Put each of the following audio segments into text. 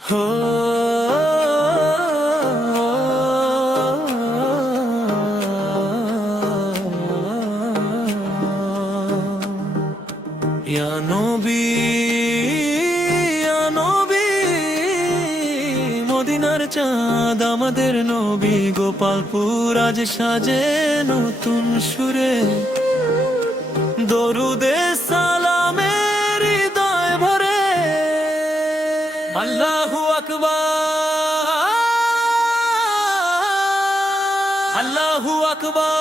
हो या नबी মদিনার চাঁদ আমাদের নবী গোপালপুর আজ সাজে নতুন সুরে দরুদে সালামের হৃদয় ভরে আল্লাহু আকবার আল্লাহু আকবার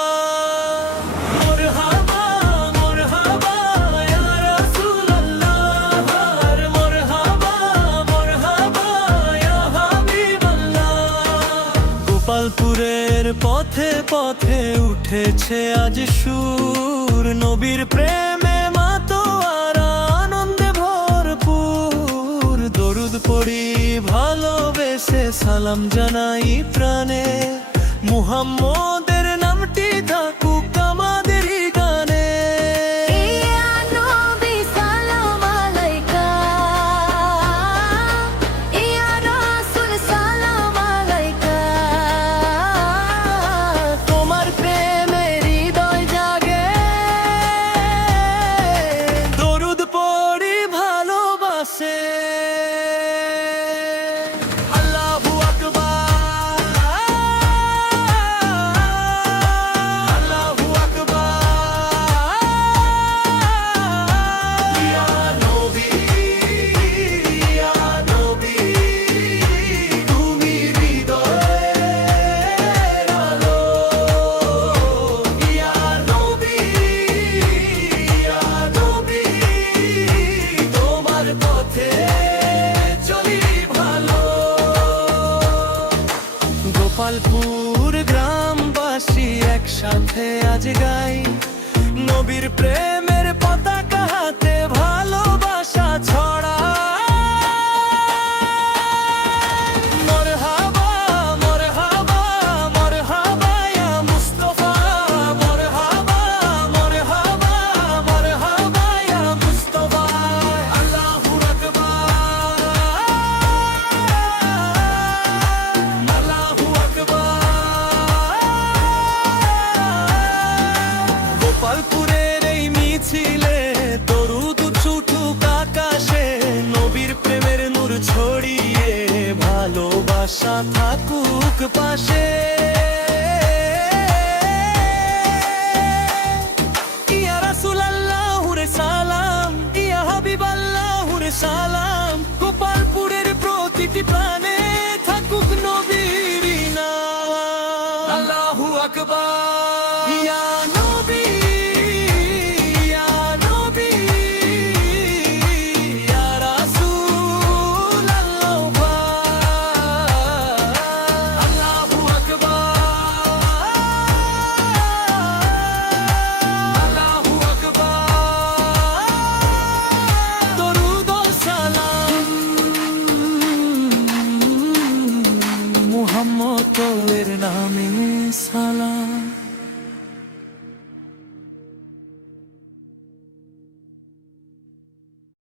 গোপালপুরের পথে পথে উঠেছে আজ সুর নবীর প্রেমে মাতোয়ারা আনন্দে ভরপুর দরুদ পড়ি ভালোবেসে সালাম জানাই প্রাণে মুহাম্মদের নামটি থাকুক আমাদেরই গানে গোপালপুর গ্রামবাসী একসাথে আজ গাই নবীর প্রেমের পতাকা হাতে ভালোবাসা ছড়া মরহাবা মরহাবা মরহাবা ইয়া মুস্তাফা মরহাবা মরহাবা মরহাবা ইয়া মুস্তাফা আল্লাহু আকবার গোপালপুরের এই মিছিলে দরুদ ছুটুক আকাশে নবীর প্রেমের নূর ছড়িয়ে ভালোবাসা থাকুক পাশে।